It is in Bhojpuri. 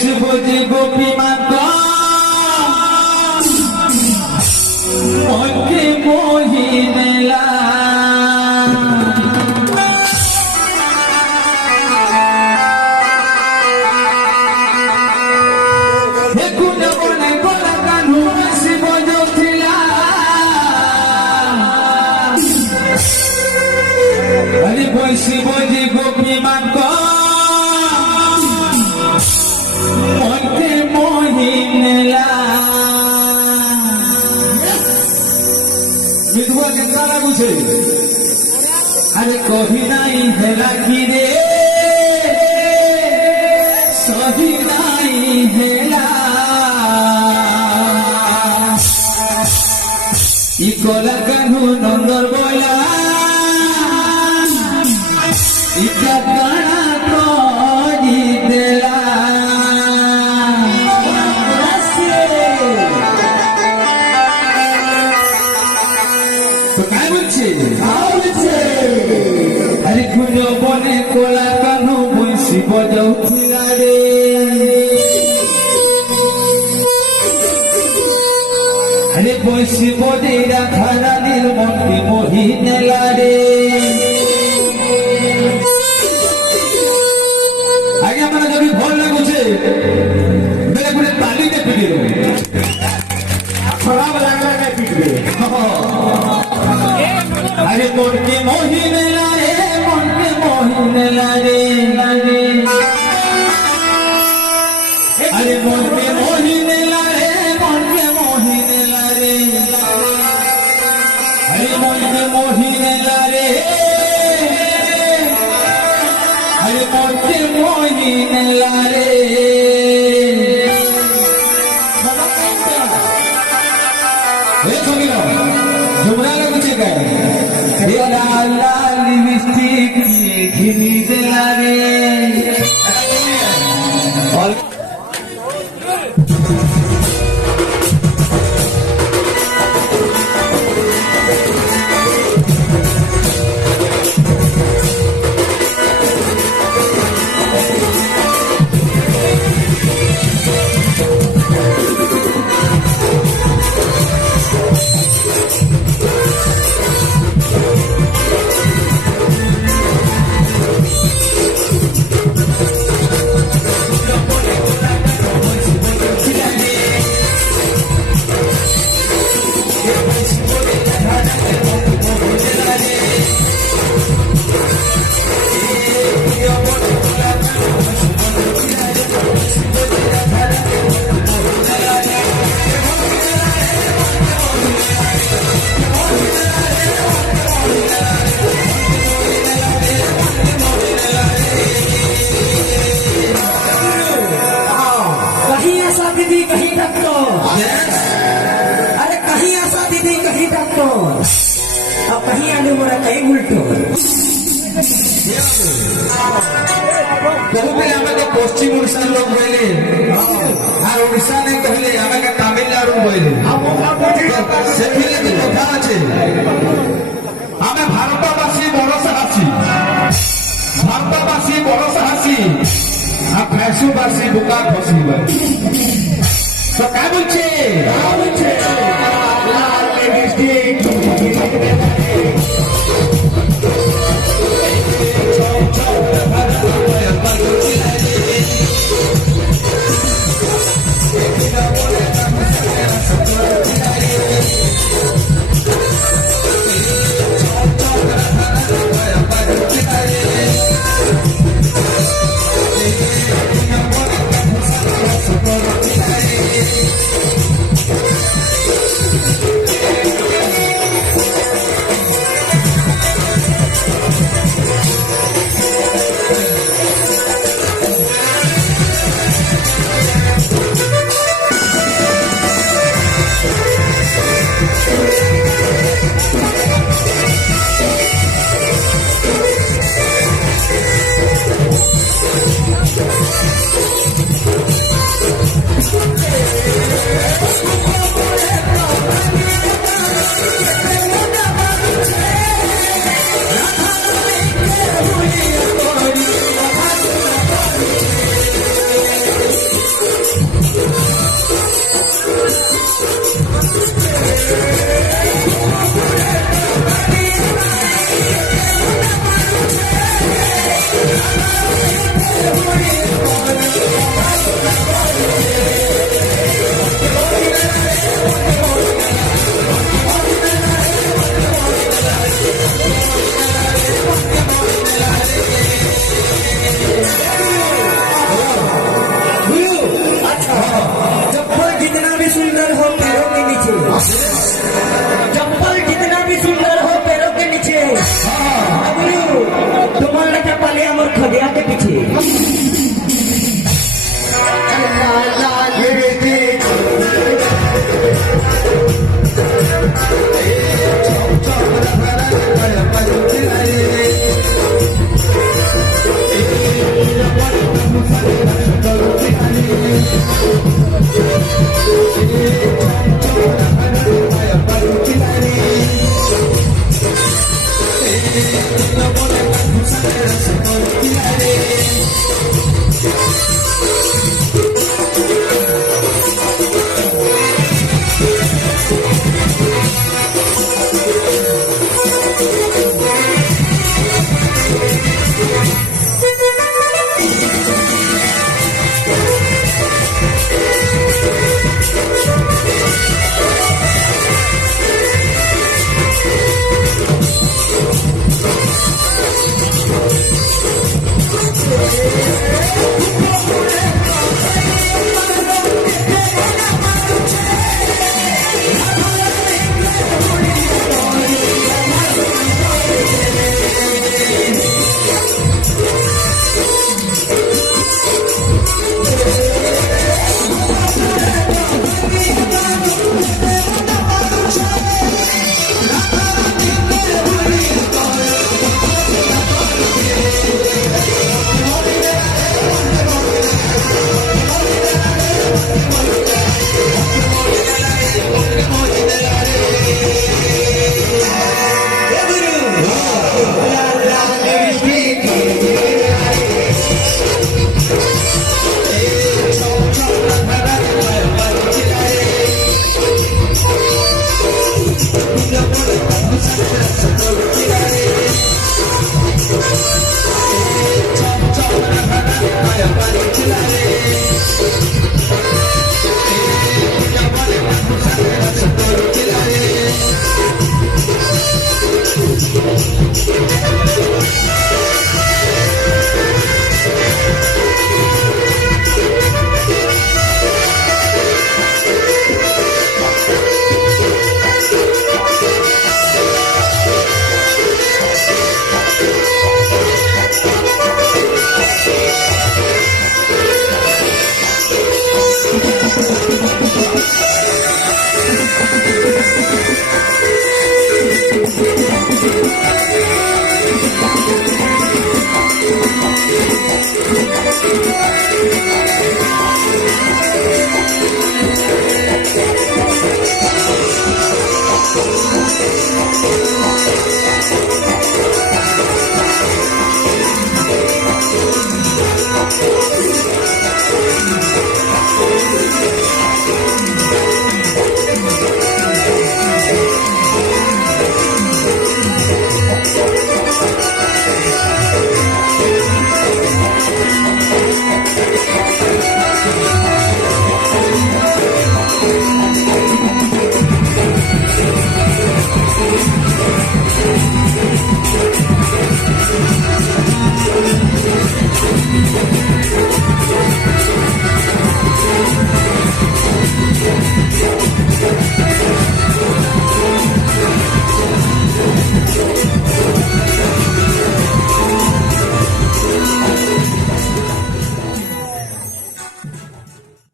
বসবজি গোপী মাতা মনকে মোহি মেলা বসবজি গোপী মাতা মনকে মোহি মেলা বিধুয়া কেন্দ্রা লাগুছে আরে কহি নাই হেলা কি রে সহি নাই হেলা ই কলা কানু নন্দর বলা ইটা কানা করি দেলা আরে কুঞ্জ বনে কোলা কানু বৈশি বজাউছিলা রে আরে বৈশি বজে রাধারানীর মনকে মোহি নেলা রে আগে আমরা যদি ভাল লাগুছে বেলে বেলে তালিতে পিটে দেবো খারাপ লাগলে পিটবে আরে মনকে মোহি নেলা রে মনকে মোহি নেলা রে আরে মনকে মোহি নেলা রে মনকে মোহি নেলা রে আরে মনকে মোহি নেলা রে আরে মনকে মোহি নেলা রে झुमरा लगुचे काय लाल लाल लिपस्टिक घिनी देला रे कहीं आने वाला कहीं उल्टो कहूँ आगे पश्चिम ओडिशा लोग बोले और ओडिशा ने कहले आगे तमिलनाडु बोले से कथा আছে आमे भारतवासी बड़ साहसी भारतवासी बड़ साहसी आ फैसुवासी बुका फसी तो क्या बोलছে लाल लिपस्टिक चप्पल जितना भी सुंदर हो पैरों के नीचे, चप्पल जितना भी सुंदर हो पैरों के नीचे, तुम्हारा चप्पल है अमर खदिया के पीछे।